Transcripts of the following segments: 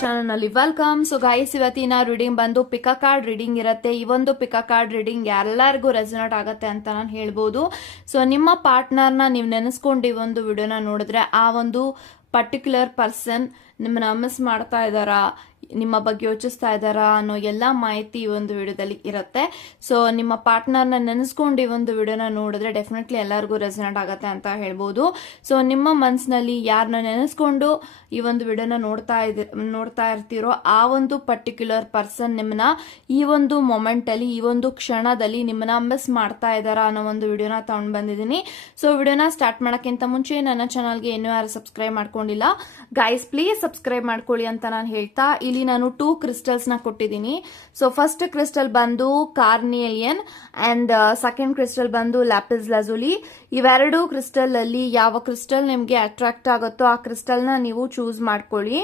Channel ನಲ್ಲಿ welcome. So guys, ಇವತ್ತಿನ reading ಬಂದು ಪಿಕಾ ಕಾರ್ಡ್ ರೀಡಿಂಗ್ ಇರುತ್ತೆ. ಈ ಒಂದು ಪಿಕಾ ಕಾರ್ಡ್ ರೀಡಿಂಗ್ ಎಲ್ಲರಿಗೂ ರೆಸನೇಟ್ ಆಗುತ್ತೆ ಅಂತ ನಾನು ಹೇಳ್ಬೋದು. ಸೊ ನಿಮ್ಮ ಪಾರ್ಟ್ನರ್ನ ನೀವು ನೆನೆಸ್ಕೊಂಡು ಈ ಒಂದು ವಿಡಿಯೋನ ನೋಡಿದ್ರೆ ಆ ಒಂದು ಪರ್ಟಿಕ್ಯುಲರ್ ಪರ್ಸನ್ ನಿಮ್ಮನ್ನ ಮಿಸ್ ಮಾಡ್ತಾ ಇದ್ದಾರಾ, ನಿಮ್ಮ ಬಗ್ಗೆ ಯೋಚಿಸ್ತಾ ಇದ್ದಾರಾ ಅನ್ನೋ ಎಲ್ಲ ಮಾಹಿತಿ ಈ ಒಂದು ವಿಡಿಯೋದಲ್ಲಿ ಇರುತ್ತೆ. ಸೊ ನಿಮ್ಮ ಪಾರ್ಟ್ನರ್ನ ನೆನೆಸ್ಕೊಂಡು ಈ ಒಂದು ವಿಡಿಯೋನ ನೋಡಿದ್ರೆ ಡೆಫಿನೆಟ್ಲಿ ಎಲ್ಲರಿಗೂ ರೆಸನೇಟ್ ಆಗುತ್ತೆ ಅಂತ ಹೇಳ್ಬೋದು. ಸೊ ನಿಮ್ಮ ಮನಸ್ಸಿನಲ್ಲಿ ಯಾರನ್ನ ನೆನೆಸ್ಕೊಂಡು ಈ ಒಂದು ವಿಡಿಯೋನ ನೋಡ್ತಾ ಇರ್ತೀರೋ ಆ ಒಂದು ಪರ್ಟಿಕ್ಯುಲರ್ ಪರ್ಸನ್ ನಿಮ್ಮನ್ನ ಈ ಒಂದು ಮೊಮೆಂಟ್ ಅಲ್ಲಿ, ಈ ಒಂದು ಕ್ಷಣದಲ್ಲಿ ನಿಮ್ಮನ್ನ ಮಿಸ್ ಮಾಡ್ತಾ ಇದ್ದಾರಾ ಅನ್ನೋ ಒಂದು ವಿಡಿಯೋನ ತಗೊಂಡ್ ಬಂದಿದ್ದೀನಿ. ಸೊ ವಿಡಿಯೋನ ಸ್ಟಾರ್ಟ್ ಮಾಡೋಕ್ಕಿಂತ ಮುಂಚೆ ನನ್ನ ಚಾನಲ್ಗೆ ಇನ್ನೂ ಯಾರು ಸಬ್ಸ್ಕ್ರೈಬ್ ಮಾಡ್ಕೊಂಡಿಲ್ಲ ಗೈಸ್, ಪ್ಲೀಸ್ ಸಬ್ಸ್ಕ್ರೈಬ್ ಮಾಡ್ಕೊಳ್ಳಿ ಅಂತ ನಾನು ಹೇಳ್ತಾ, ಇಲ್ಲಿ ನಾನು 2 ಕ್ರಿಸ್ಟಲ್ಸ್ ನ ಕೊಟ್ಟಿದ್ದೀನಿ. ಸೊ ಫಸ್ಟ್ ಕ್ರಿಸ್ಟಲ್ ಬಂದು ಕಾರ್ನಿಯಲಿಯನ್ ಅಂಡ್ ಸೆಕೆಂಡ್ ಕ್ರಿಸ್ಟಲ್ ಬಂದು ಲ್ಯಾಪಿಸ್ ಲಜುಲಿ. ಇವೆರಡು ಕ್ರಿಸ್ಟಲ್ ಅಲ್ಲಿ ಯಾವ ಕ್ರಿಸ್ಟಲ್ ನಿಮ್ಗೆ ಅಟ್ರಾಕ್ಟ್ ಆಗುತ್ತೋ ಆ ಕ್ರಿಸ್ಟಲ್ ನ ನೀವು ಚೂಸ್ ಮಾಡ್ಕೊಳ್ಳಿ.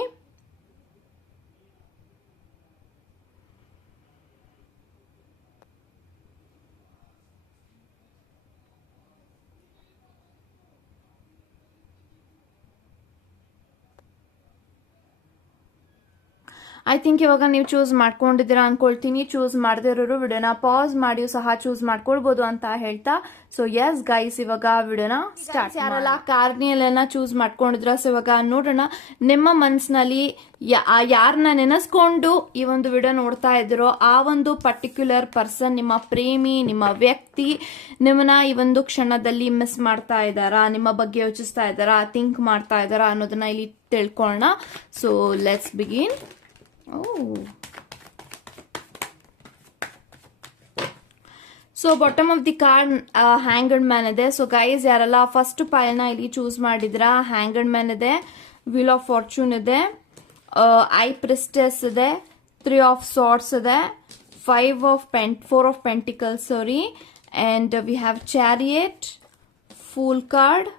ಐ ಥಿಂಕ್ ಇವಾಗ ನೀವು ಚೂಸ್ ಮಾಡ್ಕೊಂಡಿದ್ದೀರಾ ಅನ್ಕೊಳ್ತೀನಿ. ಚೂಸ್ ಮಾಡದೇ ಇರೋರು ವಿಡಿಯೋನ ಪಾಸ್ ಮಾಡಿ ಸಹ ಚೂಸ್ ಮಾಡ್ಕೊಳ್ಬಹುದು ಅಂತ ಹೇಳ್ತಾ, ಸೊ ಎಸ್ ಗೈಸ್, ಇವಾಗ ವಿಡಿಯೋನ ಸ್ಟಾರ್ಟ್. ಯಾರೆಲ್ಲ ಕಾರ್ನಿಯಲ್ ಚೂಸ್ ಮಾಡ್ಕೊಂಡಿದ್ರ, ಸೊ ಇವಾಗ ನೋಡೋಣ ನಿಮ್ಮ ಮನಸ್ಸಿನಲ್ಲಿ ಯಾರನ್ನ ನೆನೆಸ್ಕೊಂಡು ಈ ಒಂದು ವಿಡಿಯೋ ನೋಡ್ತಾ ಇದ್ದೀರೋ ಆ ಒಂದು ಪರ್ಟಿಕ್ಯುಲರ್ ಪರ್ಸನ್, ನಿಮ್ಮ ಪ್ರೇಮಿ, ನಿಮ್ಮ ವ್ಯಕ್ತಿ ನಿಮ್ಮನ್ನ ಈ ಒಂದು ಕ್ಷಣದಲ್ಲಿ ಮಿಸ್ ಮಾಡ್ತಾ ಇದ್ದಾರಾ, ನಿಮ್ಮ ಬಗ್ಗೆ ಯೋಚಿಸ್ತಾ ಇದ್ದಾರಾ, ಥಿಂಕ್ ಮಾಡ್ತಾ ಇದ್ದಾರಾ ಅನ್ನೋದನ್ನ ಇಲ್ಲಿ ತಿಳ್ಕೊಳ್ಳೋಣ. So let's begin. So bottom of the card ಹ್ಯಾಂಗಡ್ man ಇದೆ. ಸೊ ಗೈಸ್, ಯಾರೆಲ್ಲ ಫಸ್ಟ್ ಪೈಲ್ನ ಇಲ್ಲಿ ಚೂಸ್ ಮಾಡಿದ್ರ, ಹ್ಯಾಂಗಡ್ ಮ್ಯಾನ್ ಇದೆ, ವೀಲ್ ಆಫ್ ಫಾರ್ಚೂನ್ ಇದೆ, ಐ ಪ್ರಿಸ್ಟೆಸ್ ಇದೆ, 3 ಆಫ್ ಸಾರ್ಟ್ಸ್ ಇದೆ, 4 of pentacles sorry, and we have chariot, pool card,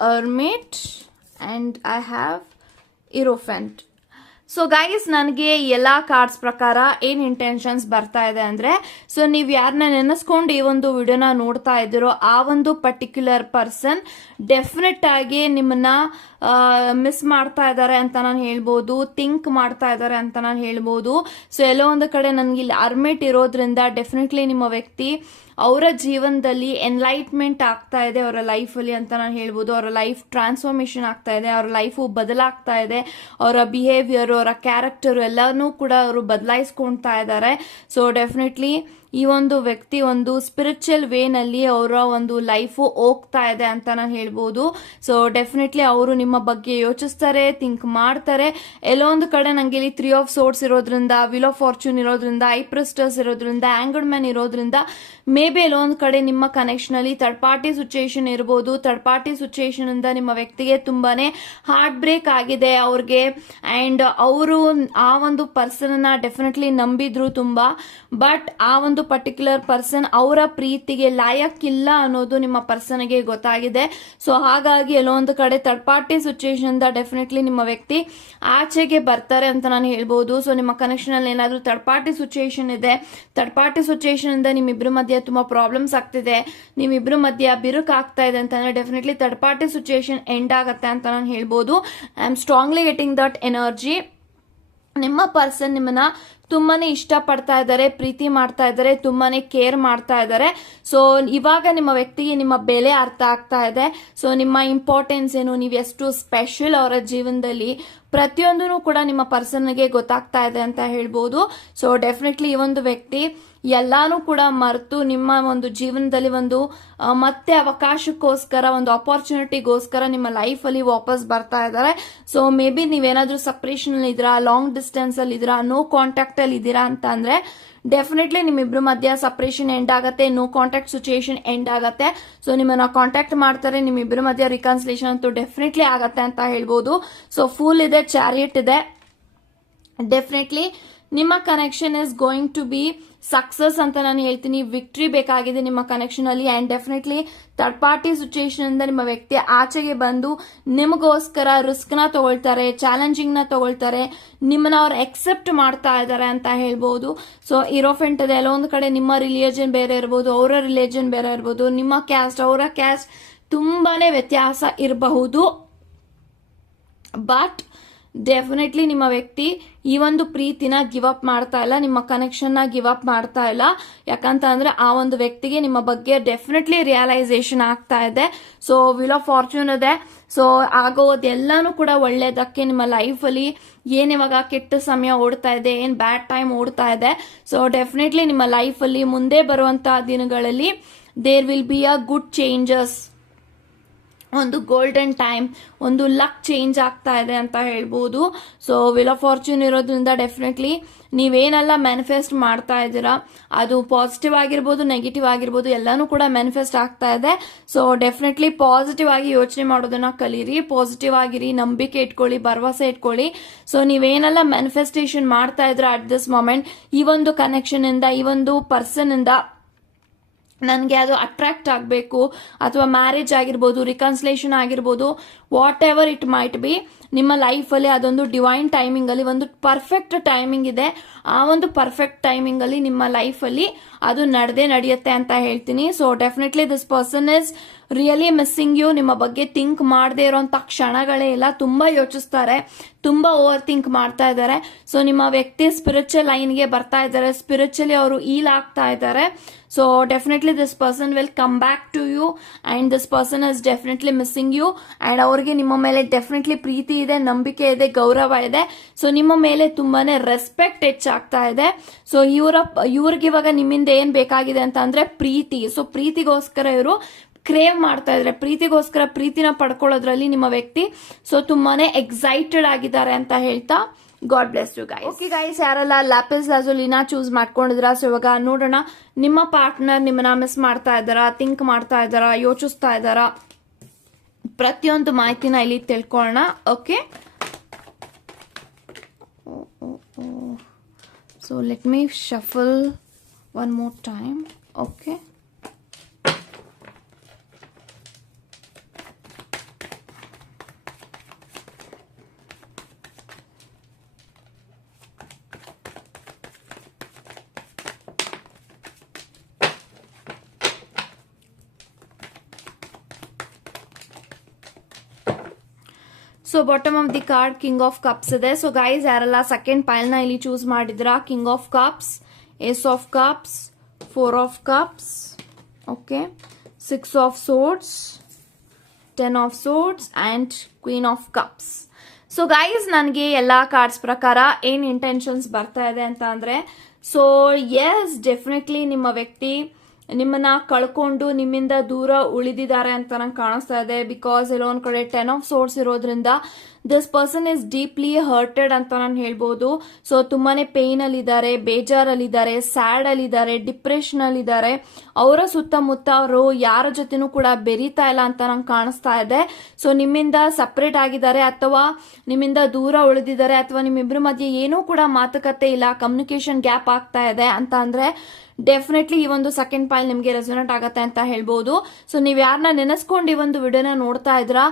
ಅರ್ಮಿಟ್, and I have ಇರೋಫೆಂಟ್. So guys, ನನಗೆ ಎಲ್ಲಾ ಕಾರ್ಡ್ಸ್ ಪ್ರಕಾರ ಏನ್ ಇಂಟೆನ್ಷನ್ಸ್ ಬರ್ತಾ ಇದೆ ಅಂದ್ರೆ, ಸೊ ನೀವ್ ಯಾರನ್ನ ನೆನೆಸ್ಕೊಂಡು ಈ ಒಂದು ವಿಡಿಯೋನ ನೋಡ್ತಾ ಇದ್ದೀರೋ ಆ ಒಂದು ಪರ್ಟಿಕ್ಯುಲರ್ ಪರ್ಸನ್ ಡೆಫಿನೆಟ್ ಆಗಿ ನಿಮ್ಮನ್ನ ಮಿಸ್ ಮಾಡ್ತಾ ಇದ್ದಾರೆ ಅಂತ ನಾನು ಹೇಳ್ಬೋದು, ಥಿಂಕ್ ಮಾಡ್ತಾ ಇದ್ದಾರೆ ಅಂತ ನಾನು ಹೇಳ್ಬೋದು. ಸೊ ಎಲ್ಲೋ ಒಂದು ಕಡೆ ನನ್ಗೆ ಇಲ್ಲಿ ಅರ್ಮಿಟ್ ಇರೋದ್ರಿಂದ ಡೆಫಿನೆಟ್ಲಿ ನಿಮ್ಮ ವ್ಯಕ್ತಿ ಅವರ ಜೀವನದಲ್ಲಿ ಎನ್ಲೈಟ್ಮೆಂಟ್ ಆಗ್ತಾ ಇದೆ ಅವರ ಲೈಫಲ್ಲಿ ಅಂತ ನಾನು ಹೇಳ್ಬೋದು. ಅವರ ಲೈಫ್ ಟ್ರಾನ್ಸ್ಫಾರ್ಮೇಶನ್ ಆಗ್ತಾ ಇದೆ, ಅವರ ಲೈಫು ಬದಲಾಗ್ತಾ ಇದೆ, ಅವರ ಬಿಹೇವಿಯರ್, ಅವರ ಕ್ಯಾರೆಕ್ಟರ್ ಎಲ್ಲಾನು ಕೂಡ ಅವರು ಬದಲಾಯಿಸ್ಕೊಳ್ತಾ ಇದ್ದಾರೆ. ಸೊ ಡೆಫಿನೆಟ್ಲಿ ಈ ಒಂದು ವ್ಯಕ್ತಿ ಒಂದು ಸ್ಪಿರಿಚುವಲ್ ವೇನಲ್ಲಿ ಅವರ ಒಂದು ಲೈಫು ಹೋಗ್ತಾ ಇದೆ ಅಂತ ನಾನು ಹೇಳ್ಬೋದು. ಸೊ ಡೆಫಿನೆಟ್ಲಿ ಅವರು ನಿಮ್ಮ ಬಗ್ಗೆ ಯೋಚಿಸ್ತಾರೆ, ಥಿಂಕ್ ಮಾಡ್ತಾರೆ. ಎಲ್ಲೋ ಒಂದು ಕಡೆ ನಂಗೆ ಇಲ್ಲಿ 3 ಆಫ್ ಸೋರ್ಟ್ಸ್ ಇರೋದ್ರಿಂದ, ವೀಲ್ ಆಫ್ ಫಾರ್ಚೂನ್ ಇರೋದ್ರಿಂದ, ಐ ಪ್ರಿಸ್ಟಸ್ ಇರೋದ್ರಿಂದ, ಆಂಗರ್ಡ್ ಮ್ಯಾನ್ ಇರೋದ್ರಿಂದ ಮೇ ಬಿ ಎಲ್ಲೋ ಒಂದು ಕಡೆ ನಿಮ್ಮ ಕನೆಕ್ಷನ್ ಅಲ್ಲಿ ಥರ್ಡ್ ಪಾರ್ಟಿ ಸಿಚುಯೇಷನ್ ಇರಬಹುದು. ಥರ್ಡ್ ಪಾರ್ಟಿ ಸಿಚುಯೇಷನ್ ಇಂದ ನಿಮ್ಮ ವ್ಯಕ್ತಿಗೆ ತುಂಬಾನೇ ಹಾರ್ಟ್ ಬ್ರೇಕ್ ಆಗಿದೆ ಅವ್ರಿಗೆ, ಅಂಡ್ ಅವರು ಆ ಒಂದು ಪರ್ಸನ್ ನ ಡೆಫಿನೆಟ್ಲಿ ನಂಬಿದ್ರು ತುಂಬಾ, ಬಟ್ ಆ ಒಂದು ಪರ್ಟಿಕ್ಯುಲರ್ ಪರ್ಸನ್ ಅವರ ಪ್ರೀತಿಗೆ ಲಾಯಕ್ಕಿಲ್ಲ ಅನ್ನೋದು ನಿಮ್ಮ ಪರ್ಸನ್ಗೆ ಗೊತ್ತಾಗಿದೆ. ಸೊ ಹಾಗಾಗಿ ಎಲ್ಲೋ ಒಂದು ಕಡೆ ಥರ್ಡ್ ಪಾರ್ಟಿ ಸಿಚುಯೇಷನ್ ಡೆಫಿನೆಟ್ಲಿ ನಿಮ್ಮ ವ್ಯಕ್ತಿ ಆಚೆಗೆ ಬರ್ತಾರೆ ಅಂತ ನಾನು ಹೇಳ್ಬೋದು. ಸೊ ನಿಮ್ಮ ಕನೆಕ್ಷನ್ ಅಲ್ಲಿ ಏನಾದ್ರೂ ಥರ್ಡ್ ಪಾರ್ಟಿ ಸಿಚುಯೇಷನ್ ಇದೆ, ಥರ್ಡ್ ಪಾರ್ಟಿ ಸಿಚುಯೇಷನ್ ಇಂದ ನಿಮ್ಮಿಬ್ರು ಮಧ್ಯೆ ತುಂಬಾ ಪ್ರಾಬ್ಲಮ್ಸ್ ಆಗ್ತಿದೆ, ನಿಮ್ಮಿಬ್ರು ಮಧ್ಯ ಬಿರುಕು ಆಗ್ತಾ ಇದೆ ಅಂತಂದ್ರೆ definitely third party situation end ಆಗುತ್ತೆ ಅಂತ ನಾನು ಹೇಳ್ಬೋದು. I am strongly getting that energy. ನಿಮ್ಮ ಪರ್ಸನ್ ನಿಮ್ಮನ್ನ ತುಂಬಾನೇ ಇಷ್ಟ ಪಡ್ತಾ ಇದ್ದಾರೆ, ಪ್ರೀತಿ ಮಾಡ್ತಾ ಇದ್ದಾರೆ, ತುಂಬಾನೇ ಕೇರ್ ಮಾಡ್ತಾ ಇದ್ದಾರೆ. ಸೊ ಇವಾಗ ನಿಮ್ಮ ವ್ಯಕ್ತಿಗೆ ನಿಮ್ಮ ಬೆಲೆ ಅರ್ಥ ಆಗ್ತಾ ಇದೆ. ಸೊ ನಿಮ್ಮ ಇಂಪಾರ್ಟೆನ್ಸ್ ಏನು, ನೀವು ಎಷ್ಟು ಸ್ಪೆಷಲ್ ಅವರ ಜೀವನದಲ್ಲಿ, ಪ್ರತಿಯೊಂದೂ ಕೂಡ ನಿಮ್ಮ ಪರ್ಸನ್ಗೆ ಗೊತ್ತಾಗ್ತಾ ಇದೆ ಅಂತ ಹೇಳ್ಬೋದು. ಸೊ ಡೆಫಿನೆಟ್ಲಿ ಈ ಒಂದು ವ್ಯಕ್ತಿ ಎಲ್ಲಾನು ಕೂಡ ಮರೆತು ನಿಮ್ಮ ಒಂದು ಜೀವನದಲ್ಲಿ ಒಂದು ಮತ್ತೆ ಅವಕಾಶಕ್ಕೋಸ್ಕರ, ಒಂದು ಅಪಾರ್ಚುನಿಟಿಗೋಸ್ಕರ ನಿಮ್ಮ ಲೈಫ್ ಅಲ್ಲಿ ವಾಪಸ್ ಬರ್ತಾ ಇದ್ದಾರೆ. ಸೊ ಮೇ ಬಿ ನೀವೇನಾದ್ರೂ ಸಪರೇಷನ್ ಅಲ್ಲಿ ಇದ್ದೀರಾ, ಲಾಂಗ್ ಡಿಸ್ಟೆನ್ಸ್ ಅಲ್ಲಿ ಇದ್ದೀರಾ, ನೋ ಕಾಂಟ್ಯಾಕ್ಟ್ ಅಲ್ಲಿ ಇದ್ದೀರಾ ಅಂತ ಅಂದ್ರೆ ಡೆಫಿನೆಟ್ಲಿ ನಿಮ್ಮಿಬ್ರು ಮಧ್ಯ ಸಪರೇಷನ್ ಎಂಡ್ ಆಗುತ್ತೆ, ನೋ ಕಾಂಟ್ಯಾಕ್ಟ್ ಸಿಚುಯೇಷನ್ ಎಂಡ್ ಆಗುತ್ತೆ. ಸೊ ನಿಮ್ಮನ್ನ ಕಾಂಟ್ಯಾಕ್ಟ್ ಮಾಡ್ತಾರೆ, ನಿಮ್ಮಿಬ್ರು ಮಧ್ಯ ರಿಕನ್ಸಿಲೇಷನ್ ಅಂತೂ ಡೆಫಿನೆಟ್ಲಿ ಆಗತ್ತೆ ಅಂತ ಹೇಳ್ಬೋದು. ಸೊ ಫೂಲ್ ಇದೆ, ಚಾರಿಯಟ್ ಇದೆ. ಡೆಫಿನೆಟ್ಲಿ ನಿಮ್ಮ connection is going to be success ಅಂತ ನಾನು ಹೇಳ್ತೀನಿ. ವಿಕ್ಟ್ರಿ ಬೇಕಾಗಿದೆ ನಿಮ್ಮ ಕನೆಕ್ಷನ್ ಅಲ್ಲಿ, and definitely third party situation ಇಂದ ನಿಮ್ಮ ವ್ಯಕ್ತಿ ಆಚೆಗೆ ಬಂದು ನಿಮಗೋಸ್ಕರ ರಿಸ್ಕ್ ನ ತಗೊಳ್ತಾರೆ, ಚಾಲೆಂಜಿಂಗ್ ನ ತಗೊಳ್ತಾರೆ, ನಿಮ್ಮನ್ನ ಅವ್ರು ಎಕ್ಸೆಪ್ಟ್ ಮಾಡ್ತಾ ಇದ್ದಾರೆ ಅಂತ ಹೇಳ್ಬೋದು. ಸೊ ಇರೋಫೆಂಟ್ ಇದೆ. ಎಲ್ಲೊಂದು ಕಡೆ ನಿಮ್ಮ ರಿಲಿಜನ್ ಬೇರೆ ಇರಬಹುದು, ಅವರ ರಿಲಿಜನ್ ಬೇರೆ ಇರಬಹುದು, ನಿಮ್ಮ ಕ್ಯಾಸ್ಟ್ ಅವರ ಕ್ಯಾಸ್ಟ್ ತುಂಬಾನೇ ವ್ಯತ್ಯಾಸ ಇರಬಹುದು. ಬಟ್ ಡೆಫಿನೆಟ್ಲಿ ನಿಮ್ಮ ವ್ಯಕ್ತಿ ಈ ಒಂದು ಪ್ರೀತಿನ ಗಿವ್ ಅಪ್ ಮಾಡ್ತಾ ಇಲ್ಲ, ನಿಮ್ಮ ಕನೆಕ್ಷನ್ ನ ಗಿವ್ ಅಪ್ ಮಾಡ್ತಾ ಇಲ್ಲ. ಯಾಕಂತ ಅಂದ್ರೆ ಆ ಒಂದು ವ್ಯಕ್ತಿಗೆ ನಿಮ್ಮ ಬಗ್ಗೆ ಡೆಫಿನೆಟ್ಲಿ ರಿಯಲೈಸೇಷನ್ ಆಗ್ತಾ ಇದೆ. ಸೊ ವೀಲ್ ಆಫ್ ಫಾರ್ಚೂನ್ ಇದೆ. ಸೊ ಆಗೋದೆಲ್ಲಾನು ಕೂಡ ಒಳ್ಳೇದಕ್ಕೆ. ನಿಮ್ಮ ಲೈಫ್ ಅಲ್ಲಿ ಏನ್ ಇವಾಗ ಕೆಟ್ಟ ಸಮಯ ಓಡ್ತಾ ಇದೆ, ಏನ್ ಬ್ಯಾಡ್ ಟೈಮ್ ಓಡ್ತಾ ಇದೆ, ಸೊ ಡೆಫಿನೆಟ್ಲಿ ನಿಮ್ಮ ಲೈಫ್ ಅಲ್ಲಿ ಮುಂದೆ ಬರುವಂತಹ ದಿನಗಳಲ್ಲಿ there will be a good changes, ಒಂದು ಗೋಲ್ಡನ್ ಟೈಮ್, ಒಂದು ಲಕ್ ಚೇಂಜ್ ಆಗ್ತಾ ಇದೆ ಅಂತ ಹೇಳ್ಬೋದು. ಸೊ ವೀಲ್ ಆಫ್ ಫಾರ್ಚೂನ್ ಇರೋದ್ರಿಂದ ಡೆಫಿನೆಟ್ಲಿ ನೀವೇನೆಲ್ಲ ಮ್ಯಾನಿಫೆಸ್ಟ್ ಮಾಡ್ತಾ ಇದ್ದೀರಾ ಅದು ಪಾಸಿಟಿವ್ ಆಗಿರ್ಬೋದು, ನೆಗೆಟಿವ್ ಆಗಿರ್ಬೋದು, ಎಲ್ಲಾನು ಕೂಡ ಮ್ಯಾನಿಫೆಸ್ಟ್ ಆಗ್ತಾ ಇದೆ. ಸೊ ಡೆಫಿನೆಟ್ಲಿ ಪಾಸಿಟಿವ್ ಆಗಿ ಯೋಚನೆ ಮಾಡೋದನ್ನ ಕಲೀರಿ, ಪಾಸಿಟಿವ್ ಆಗಿರಿ, ನಂಬಿಕೆ ಇಟ್ಕೊಳ್ಳಿ, ಭರವಸೆ ಇಟ್ಕೊಳ್ಳಿ. ಸೊ ನೀವೇನೆಲ್ಲ ಮ್ಯಾನಿಫೆಸ್ಟೇಷನ್ ಮಾಡ್ತಾ ಇದ್ರ ಅಟ್ ದಿಸ್ ಮೊಮೆಂಟ್, ಈ ಒಂದು ಕನೆಕ್ಷನ್ ಇಂದ, ಈ ಒಂದು ಪರ್ಸನ್ ಇಂದ ನನಗೆ ಅದು ಅಟ್ರಾಕ್ಟ್ ಆಗಬೇಕು, ಅಥವಾ ಮ್ಯಾರೇಜ್ ಆಗಿರ್ಬೋದು, ರಿಕನ್ಸಿಲೇಷನ್ ಆಗಿರ್ಬೋದು, what ever it might be, ನಿಮ್ಮ ಲೈಫಲ್ಲಿ ಅದೊಂದು ಡಿವೈನ್ ಟೈಮಿಂಗ್ ಅಲ್ಲಿ ಒಂದು ಪರ್ಫೆಕ್ಟ್ ಟೈಮಿಂಗ್ ಇದೆ. ಆ ಒಂದು ಪರ್ಫೆಕ್ಟ್ ಟೈಮಿಂಗ್ ಅಲ್ಲಿ ನಿಮ್ಮ ಲೈಫಲ್ಲಿ ಅದು ನಡೆಯುತ್ತೆ ಅಂತ ಹೇಳ್ತೀನಿ. So definitely this person is really missing you. ನಿಮ್ಮ ಬಗ್ಗೆ ಥಿಂಕ್ ಮಾಡದೇ ಇರೋಂಥ ಕ್ಷಣಗಳೇ ಇಲ್ಲ, ತುಂಬಾ ಯೋಚಿಸ್ತಾರೆ, ತುಂಬಾ ಓವರ್ ಥಿಂಕ್ ಮಾಡ್ತಾ ಇದ್ದಾರೆ. ಸೊ ನಿಮ್ಮ ವ್ಯಕ್ತಿ ಸ್ಪಿರಿಚುವಲ್ ಲೈನ್ಗೆ ಬರ್ತಾ ಇದ್ದಾರೆ, ಸ್ಪಿರಿಚುವಲಿ ಅವರು ಈಲ್ ಆಗ್ತಾ ಇದ್ದಾರೆ. So definitely this person will come back to you and this person is definitely missing you. And ಅವ್ರಿಗೆ ನಿಮ್ಮ ಮೇಲೆ ಡೆಫಿನೆಟ್ಲಿ ಪ್ರೀತಿ ಇದೆ, ನಂಬಿಕೆ ಇದೆ, ಗೌರವ ಇದೆ. ಸೊ ನಿಮ್ಮ ಮೇಲೆ ತುಂಬಾನೇ ರೆಸ್ಪೆಕ್ಟ್ ಹೆಚ್ಚಾಗ್ತಾ ಇದೆ. ಸೊ ಇವ್ರಿಗೆ ಇವಾಗ ನಿಮ್ಮಿಂದ ಏನ್ ಬೇಕಾಗಿದೆ ಅಂತ ಅಂದ್ರೆ ಪ್ರೀತಿ. ಸೊ ಪ್ರೀತಿಗೋಸ್ಕರ ಇವರು ಕ್ರೇವ್ ಮಾಡ್ತಾ ಇದ್ರೆ, ಪ್ರೀತಿಗೋಸ್ಕರ ಪ್ರೀತಿನ ಪಡ್ಕೊಳ್ಳೋದ್ರಲ್ಲಿ ನಿಮ್ಮ ವ್ಯಕ್ತಿ ಸೊ ತುಂಬಾನೇ ಎಕ್ಸೈಟೆಡ್ ಆಗಿದ್ದಾರೆ ಅಂತ ಹೇಳ್ತಾ God bless you guys. Okay guys, ಯಾರೆಲ್ಲ ಲ್ಯಾಪಿಸ್ ಲಾಜುಲಿನ ಚೂಸ್ ಮಾಡ್ಕೊಂಡಿದ್ರ, ಸೊ ಇವಾಗ ನೋಡೋಣ ನಿಮ್ಮ ಪಾರ್ಟ್ನರ್ ನಿಮ್ಮನ್ನ ಮಿಸ್ ಮಾಡ್ತಾ ಇದ್ದಾರಾ, ಥಿಂಕ್ ಮಾಡ್ತಾ ಇದ್ದಾರಾ, ಯೋಚಿಸ್ತಾ ಇದ್ದಾರಾ, ಪ್ರತಿಯೊಂದು ಮಾಹಿತಿನ ಇಲ್ಲಿ ತಿಳ್ಕೊಳ್ಳೋಣ. Okay, so let me shuffle one more time. Okay, so bottom of the card king of cups ಇದೆ. ಸೊ ಗೈಸ್, ಯಾರೆಲ್ಲ ಸೆಕೆಂಡ್ ಪೈಲ್ ನ ಇಲ್ಲಿ ಚೂಸ್ ಮಾಡಿದ್ರ, king of cups, ace of cups, 4 of cups, okay, 6 of swords, 10 of swords and queen of cups. So guys, ನನಗೆ ಎಲ್ಲಾ cards ಪ್ರಕಾರ ಏನ್ intentions ಬರ್ತಾ ಇದೆ ಅಂತ ಅಂದ್ರೆ, ಸೊ ಎಸ್ ಡೆಫಿನೆಟ್ಲಿ ನಿಮ್ಮ ವ್ಯಕ್ತಿ ನಿಮ್ಮನ್ನ ಕಳ್ಕೊಂಡು ನಿಮ್ಮಿಂದ ದೂರ ಉಳಿದಿದ್ದಾರೆ ಅಂತ ನಂಗೆ ಕಾಣಿಸ್ತಾ ಇದೆ. ಬಿಕಾಸ್ ಎಲ್ಲೋ ಒಂದ್ ಕಡೆ 10 ಆಫ್ ಸೋರ್ಸ್ ಇರೋದ್ರಿಂದ this person is deeply hurted ಅಂತ ನಾನು ಹೇಳ್ಬೋದು. ಸೊ ತುಂಬಾನೇ ಪೇನ್ ಅಲ್ಲಿ ಇದ್ದಾರೆ, ಬೇಜಾರಲ್ಲಿದ್ದಾರೆ, ಸ್ಯಾಡ್ ಅಲ್ಲಿದ್ದಾರೆ, ಡಿಪ್ರೆಷನ್ ಅಲ್ಲಿ ಇದ್ದಾರೆ. ಅವರ ಸುತ್ತಮುತ್ತ ಅವರು ಯಾರ ಜೊತೆನೂ ಕೂಡ ಬೆರೀತಾ ಇಲ್ಲ ಅಂತ ನಂಗೆ ಕಾಣಿಸ್ತಾ ಇದೆ. ಸೊ ನಿಮ್ಮಿಂದ ಸಪರೇಟ್ ಆಗಿದ್ದಾರೆ, ಅಥವಾ ನಿಮ್ಮಿಂದ ದೂರ ಉಳಿದಿದ್ದಾರೆ, ಅಥವಾ ನಿಮ್ಮಿಬ್ಬರ ಮಧ್ಯೆ ಏನೂ ಕೂಡ ಮಾತುಕತೆ ಇಲ್ಲ, ಕಮ್ಯುನಿಕೇಶನ್ ಗ್ಯಾಪ್ ಆಗ್ತಾ ಇದೆ ಅಂತ ಅಂದ್ರೆ ಡೆಫಿನೆಟ್ಲಿ ಈ ಒಂದು ಸೆಕೆಂಡ್ ಪೈಲ್ ನಿಮ್ಗೆ ರೆಸೊನೇಟ್ ಆಗತ್ತೆ ಅಂತ ಹೇಳ್ಬೋದು. ಸೊ ನೀವ್ ಯಾರನ್ನ ನೆನೆಸ್ಕೊಂಡು ಈ ಒಂದು ವಿಡಿಯೋನ ನೋಡ್ತಾ ಇದ್ರಾ,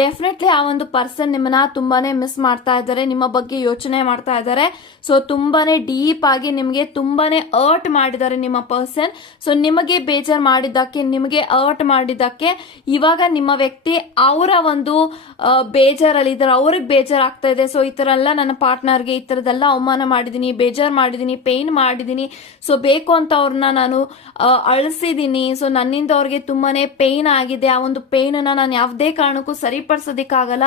ಡೆಫಿನೆಟ್ಲಿ ಆ ಒಂದು ಪರ್ಸನ್ ನಿಮ್ಮನ್ನ ತುಂಬಾನೇ ಮಿಸ್ ಮಾಡ್ತಾ ಇದ್ದಾರೆ, ನಿಮ್ಮ ಬಗ್ಗೆ ಯೋಚನೆ ಮಾಡ್ತಾ ಇದ್ದಾರೆ. ಸೊ ತುಂಬಾನೇ ಡೀಪ್ ಆಗಿ ನಿಮ್ಗೆ ತುಂಬಾನೇ ಅರ್ಟ್ ಮಾಡಿದ್ದಾರೆ ನಿಮ್ಮ ಪರ್ಸನ್. ಸೊ ನಿಮಗೆ ಬೇಜಾರ್ ಮಾಡಿದ್ದಕ್ಕೆ, ನಿಮಗೆ ಅರ್ಟ್ ಮಾಡಿದ್ದಕ್ಕೆ ಇವಾಗ ನಿಮ್ಮ ವ್ಯಕ್ತಿ ಅವರ ಒಂದು ಬೇಜಾರಲ್ಲಿ ಇದ್ದಾರೆ, ಅವ್ರಿಗೆ ಬೇಜಾರ್ ಆಗ್ತಾ ಇದೆ. ಸೊ ಈ ತರ ಎಲ್ಲ ನನ್ನ ಪಾರ್ಟ್ನರ್ಗೆ ಈ ತರದೆಲ್ಲ ಅವಮಾನ ಮಾಡಿದೀನಿ, ಬೇಜಾರ್ ಮಾಡಿದೀನಿ, ಪೇನ್ ಮಾಡಿದೀನಿ, ಸೊ ಬೇಕು ಅಂತ ಅವ್ರನ್ನ ನಾನು ಅಳಿಸಿದೀನಿ. ಸೊ ನನ್ನಿಂದ ಅವ್ರಿಗೆ ತುಂಬಾನೇ ಪೇನ್ ಆಗಿದೆ. ಆ ಒಂದು ಪೇನ್ ನಾನು ಯಾವುದೇ ಕಾರಣಕ್ಕೂ ಸರಿಪಡಿಸೋದಿಕ್ಕಾಗಲ್ಲ.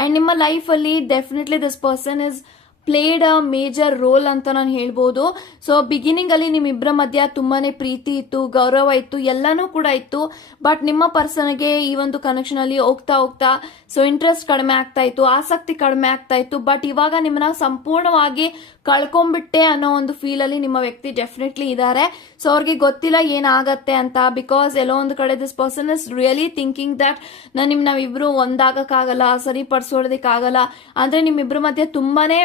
ಅಂಡ್ ನಿಮ್ಮ ಲೈಫ್ ಅಲ್ಲಿ definitely this person is played a major role ಅಂತ ನಾನು ಹೇಳ್ಬೋದು. ಸೊ ಬಿಗಿನಿಂಗ್ ಅಲ್ಲಿ ನಿಮ್ಮಿಬ್ಬರ ಮಧ್ಯ ತುಂಬಾನೇ ಪ್ರೀತಿ ಇತ್ತು, ಗೌರವ ಇತ್ತು, ಎಲ್ಲಾನು ಕೂಡ ಇತ್ತು. ಬಟ್ ನಿಮ್ಮ ಪರ್ಸನ್ಗೆ ಈ ಒಂದು ಕನೆಕ್ಷನ್ ಅಲ್ಲಿ ಹೋಗ್ತಾ ಹೋಗ್ತಾ ಸೊ ಇಂಟ್ರೆಸ್ಟ್ ಕಡಿಮೆ ಆಗ್ತಾ ಇತ್ತು, ಆಸಕ್ತಿ ಕಡಿಮೆ ಆಗ್ತಾ ಇತ್ತು. ಬಟ್ ಇವಾಗ ನಿಮ್ಮನ್ನ ಸಂಪೂರ್ಣವಾಗಿ ಕಳ್ಕೊಂಡ್ಬಿಟ್ಟೆ ಅನ್ನೋ ಒಂದು ಫೀಲ್ ಅಲ್ಲಿ ನಿಮ್ಮ ವ್ಯಕ್ತಿ ಡೆಫಿನೆಟ್ಲಿ ಇದ್ದಾರೆ. ಸೊ ಅವ್ರಿಗೆ ಗೊತ್ತಿಲ್ಲ ಏನಾಗತ್ತೆ ಅಂತ. ಬಿಕಾಸ್ ಎಲ್ಲೋ ಒಂದು ಕಡೆ this person is really thinking that ನಾವಿಬ್ರು ಒಂದಾಗಕ್ಕಾಗಲ್ಲ, ಸರಿಪಡಿಸೋದಕ್ಕಾಗಲ್ಲ, ಅಂದ್ರೆ ನಿಮ್ಮಿಬ್ರ ಮಧ್ಯೆ ತುಂಬಾನೇ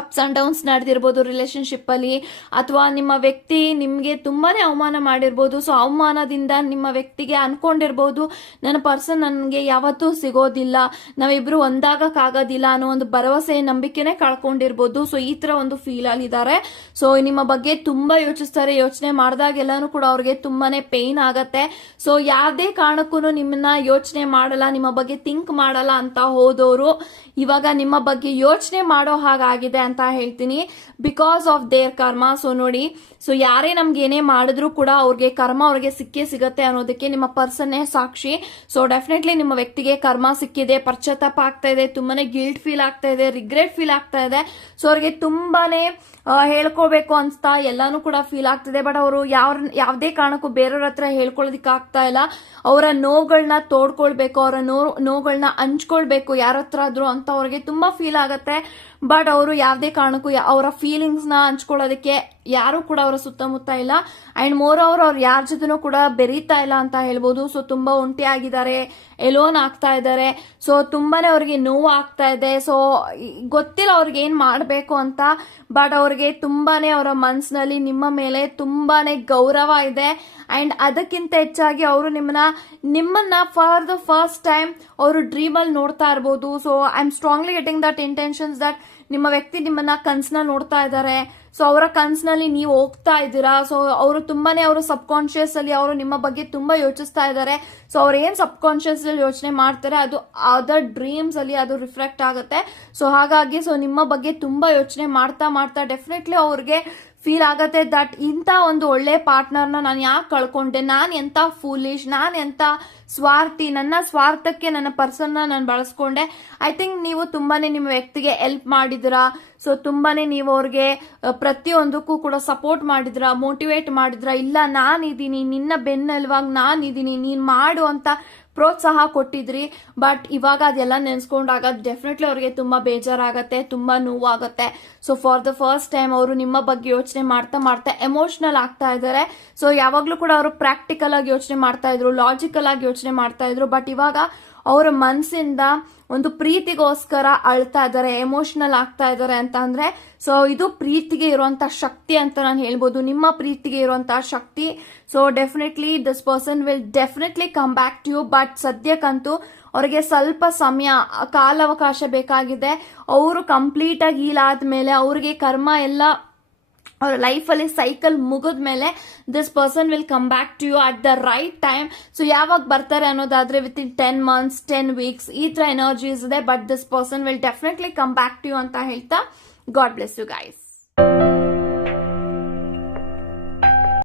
ಅಪ್ಸ್ ಅಂಡ್ ಡೌನ್ಸ್ ನಡೆದಿರ್ಬೋದು ರಿಲೇಶನ್ಶಿಪ್ ಅಲ್ಲಿ, ಅಥವಾ ನಿಮ್ಮ ವ್ಯಕ್ತಿ ನಿಮ್ಗೆ ತುಂಬಾನೇ ಅವಮಾನ ಮಾಡಿರ್ಬೋದು. ಸೊ ಅವಮಾನದಿಂದ ನಿಮ್ಮ ವ್ಯಕ್ತಿಗೆ ಅನ್ಕೊಂಡಿರ್ಬೋದು ನನ್ನ ಪರ್ಸನ್ ನನಗೆ ಯಾವತ್ತೂ ಸಿಗೋದಿಲ್ಲ, ನಾವಿಬ್ರು ಒಂದಾಗಕ್ಕಾಗೋದಿಲ್ಲ ಅನ್ನೋ ಒಂದು ಭರವಸೆ ನಂಬಿಕೆನೆ ಕಳ್ಕೊಂಡಿರ್ಬೋದು. ಸೊ ಈ ತರ ಒಂದು ಫೀಲ್ ಅಲ್ಲಿದ್ದಾರೆ. ಸೊ ನಿಮ್ಮ ಬಗ್ಗೆ ತುಂಬಾ ಯೋಚಿಸ್ತಾರೆ, ಯೋಚನೆ ಮಾಡಿದಾಗೆಲ್ಲಾನು ಕೂಡ ಅವ್ರಿಗೆ ತುಂಬಾನೇ ಪೇನ್ ಆಗತ್ತೆ. ಸೊ ಯಾವುದೇ ಕಾರಣಕ್ಕೂ ನಿಮ್ಮನ್ನ ಯೋಚನೆ ಮಾಡಲ್ಲ, ನಿಮ್ಮ ಬಗ್ಗೆ ಥಿಂಕ್ ಮಾಡಲ್ಲ ಅಂತ ಹೋದವರು ಇವಾಗ ನಿಮ್ಮ ಬಗ್ಗೆ ಯೋಚನೆ ಮಾಡೋ ಹಾಗಾಗಿದೆ ಅಂತ ಹೇಳ್ತೀನಿ, ಬಿಕಾಸ್ ಆಫ್ ದೇರ್ ಕರ್ಮ. ಸೊ ನೋಡಿ, ಸೊ ಯಾರೇ ನಮ್ಗೆ ಏನೇ ಮಾಡಿದ್ರು ಕೂಡ ಅವ್ರಿಗೆ ಕರ್ಮ ಅವ್ರಿಗೆ ಸಿಕ್ಕೇ ಸಿಗತ್ತೆ ಅನ್ನೋದಕ್ಕೆ ನಿಮ್ಮ ಪರ್ಸನ್ನೇ ಸಾಕ್ಷಿ. ಸೊ ಡೆಫಿನೆಟ್ಲಿ ನಿಮ್ಮ ವ್ಯಕ್ತಿಗೆ ಕರ್ಮ ಸಿಕ್ಕಿದೆ, ಪಶ್ಚಾತ್ತಾಪ ಆಗ್ತಾ ಇದೆ, ತುಂಬಾನೇ ಗಿಲ್ಟ್ ಫೀಲ್ ಆಗ್ತಾ ಇದೆ, ರಿಗ್ರೆಟ್ ಫೀಲ್ ಆಗ್ತಾ ಇದೆ. ಸೊ ಅವ್ರಿಗೆ ತುಂಬಾನೇ ಹೇಳ್ಕೋಬೇಕು ಅಂತ ಎಲ್ಲಾನು ಕೂಡ ಫೀಲ್ ಆಗ್ತಿದೆ. ಬಟ್ ಅವರು ಯಾವ್ದೇ ಕಾರಣಕ್ಕೂ ಬೇರೆಯವ್ರ ಹತ್ರ ಹೇಳ್ಕೊಳ್ಳೋದಿಕ್ಕೆ ಆಗ್ತಾ ಇಲ್ಲ. ಅವರ ನೋವುಗಳನ್ನ ತೋಡ್ಕೊಳ್ಬೇಕು, ಅವರ ನೋವುಗಳನ್ನ ಹಂಚ್ಕೊಳ್ಬೇಕು ಯಾರ ಹತ್ರ ಆದ್ರೂ ಅಂತ ಅವ್ರಿಗೆ ತುಂಬಾ ಫೀಲ್ ಆಗತ್ತೆ. ಬಟ್ ಅವರು ಯಾವ್ದೇ ಕಾರಣಕ್ಕೂ ಅವರ ಫೀಲಿಂಗ್ಸ್ ನ ಹಂಚ್ಕೊಳ್ಳೋದಕ್ಕೆ ಯಾರು ಕೂಡ ಅವರ ಸುತ್ತಮುತ್ತ ಇಲ್ಲ. ಅಂಡ್ ಮೋರ್ ಅವ್ರು ಯಾರ ಜೊತೆನೂ ಕೂಡ ಬೆರೀತಾ ಇಲ್ಲ ಅಂತ ಹೇಳ್ಬೋದು. ಸೊ ತುಂಬಾ ಒಂಟಿ ಆಗಿದ್ದಾರೆ, ಎಲೋನ್ ಆಗ್ತಾ ಇದ್ದಾರೆ. ಸೊ ತುಂಬಾನೇ ಅವ್ರಿಗೆ ನೋವು ಆಗ್ತಾ ಇದೆ. ಸೊ ಗೊತ್ತಿಲ್ಲ ಅವ್ರಿಗೆ ಏನ್ ಮಾಡ್ಬೇಕು ಅಂತ. ಬಟ್ ಅವ್ರಿಗೆ ತುಂಬಾನೇ ಅವರ ಮನ್ಸಿನಲ್ಲಿ ನಿಮ್ಮ ಮೇಲೆ ತುಂಬಾನೇ ಗೌರವ ಇದೆ. ಅಂಡ್ ಅದಕ್ಕಿಂತ ಹೆಚ್ಚಾಗಿ ಅವರು ನಿಮ್ಮನ್ನ ಫಾರ್ ದ ಫಸ್ಟ್ ಟೈಮ್ ಅವರು ಡ್ರೀಮ್ ಅಲ್ಲಿ ನೋಡ್ತಾ ಇರ್ಬೋದು. So I am strongly getting that intentions that ನಿಮ್ಮ ವ್ಯಕ್ತಿ ನಿಮ್ಮನ್ನ ಕನ್ಸ್ನ ನೋಡ್ತಾ ಇದ್ದಾರೆ. ಸೊ ಅವರ ಕನ್ಸಿನಲ್ಲಿ ನೀವು ಹೋಗ್ತಾ ಇದ್ದೀರಾ. ಸೊ ಅವರು ತುಂಬಾನೇ ಅವರು ಸಬ್ ಕಾನ್ಶಿಯಸ್ ಅಲ್ಲಿ ಅವರು ನಿಮ್ಮ ಬಗ್ಗೆ ತುಂಬಾ ಯೋಚಿಸ್ತಾ ಇದ್ದಾರೆ. ಸೊ ಅವ್ರು ಏನ್ ಸಬ್ ಕಾನ್ಶಿಯಸ್ ಅಲ್ಲಿ ಯೋಚನೆ ಮಾಡ್ತಾರೆ ಅದು ಅದರ್ ಡ್ರೀಮ್ಸ್ ಅಲ್ಲಿ ಅದು ರಿಫ್ಲೆಕ್ಟ್ ಆಗುತ್ತೆ. ಸೊ ಹಾಗಾಗಿ ಸೊ ನಿಮ್ಮ ಬಗ್ಗೆ ತುಂಬಾ ಯೋಚನೆ ಮಾಡ್ತಾ ಮಾಡ್ತಾ ಡೆಫಿನೆಟ್ಲಿ ಅವ್ರಿಗೆ ಫೀಲ್ ಆಗತ್ತೆ ದಟ್ ಇಂಥ ಒಂದು ಒಳ್ಳೆ ಪಾರ್ಟ್ನರ್ನ ನಾನು ಯಾಕೆ ಕಳ್ಕೊಂಡೆ, ನಾನು ಎಂತ ಫೂಲಿಶ್, ನಾನು ಎಂತ ಸ್ವಾರ್ಥಿ, ನನ್ನ ಸ್ವಾರ್ಥಕ್ಕೆ ನನ್ನ ಪರ್ಸನ್ನ ನಾನು ಬಳಸ್ಕೊಂಡೆ. ಐ ಥಿಂಕ್ ನೀವು ತುಂಬಾನೇ ನಿಮ್ಮ ವ್ಯಕ್ತಿಗೆ ಹೆಲ್ಪ್ ಮಾಡಿದಿರಾ. ಸೊ ತುಂಬಾನೇ ನೀವು ಅವ್ರಿಗೆ ಪ್ರತಿಯೊಂದಕ್ಕೂ ಕೂಡ ಸಪೋರ್ಟ್ ಮಾಡಿದ್ರ, ಮೋಟಿವೇಟ್ ಮಾಡಿದ್ರ. ಇಲ್ಲ ನಾನಿದ್ದೀನಿ, ನಿನ್ನ ಬೆನ್ನೆಲುವಾಗಿ ನಾನಿದ್ದೀನಿ, ನೀನ್ ಮಾಡು ಅಂತ ಪ್ರೋತ್ಸಾಹ ಕೊಟ್ಟಿದ್ರಿ. ಬಟ್ ಇವಾಗ ಅದೆಲ್ಲ ನೆನ್ಸ್ಕೊಂಡಾಗ ಡೆಫಿನೆಟ್ಲಿ ಅವ್ರಿಗೆ ತುಂಬಾ ಬೇಜಾರಾಗತ್ತೆ, ತುಂಬಾ ನೋವಾಗತ್ತೆ. So for the first time ಅವರು ನಿಮ್ಮ ಬಗ್ಗೆ ಯೋಚನೆ ಮಾಡ್ತಾ ಮಾಡ್ತಾ ಎಮೋಷನಲ್ ಆಗ್ತಾ ಇದ್ದಾರೆ. ಸೊ ಯಾವಾಗ್ಲೂ ಕೂಡ ಅವರು ಪ್ರಾಕ್ಟಿಕಲ್ ಆಗಿ ಯೋಚನೆ ಮಾಡ್ತಾ ಇದ್ರು, ಲಾಜಿಕಲ್ ಆಗಿ ಯೋಚನೆ ಮಾಡ್ತಾ ಇದ್ರು. ಬಟ್ ಇವಾಗ ಅವರ ಮನಸ್ಸಿಂದ ಒಂದು ಪ್ರೀತಿಗೋಸ್ಕರ ಅಳ್ತಾ ಇದ್ದಾರೆ, ಎಮೋಷನಲ್ ಆಗ್ತಾ ಇದ್ದಾರೆ ಅಂತ ಅಂದ್ರೆ ಸೊ ಇದು ಪ್ರೀತಿಗೆ ಇರುವಂತ ಶಕ್ತಿ ಅಂತ ನಾನು ಹೇಳ್ಬೋದು, ನಿಮ್ಮ ಪ್ರೀತಿಗೆ ಇರುವಂತಹ ಶಕ್ತಿ. So definitely this person will definitely come back to you. But ಸದ್ಯಕ್ಕಂತೂ ಅವರಿಗೆ ಸ್ವಲ್ಪ ಸಮಯ ಕಾಲಾವಕಾಶ ಬೇಕಾಗಿದೆ. ಅವರು ಕಂಪ್ಲೀಟ್ ಆಗಿ ಹೀಲ್ ಆದ್ಮೇಲೆ ಅವ್ರಿಗೆ ಕರ್ಮ ಎಲ್ಲ ಅವ್ರ ಲೈಫಲ್ಲಿ ಸೈಕಲ್ ಮುಗಿದ್ಮೇಲೆ this person will come back to you at the right time. So ಯಾವಾಗ ಬರ್ತಾರೆ ಅನ್ನೋದಾದ್ರೆ ವಿತ್ ಇನ್ 10 months 10 weeks ಈ ತರ ಎನರ್ಜೀಸ್ ಇದೆ. But this person will definitely come back to you ಅಂತ ಹೇಳ್ತಾ ಗಾಡ್ ಬ್ಲೆಸ್ ಯು ಗೈಸ್.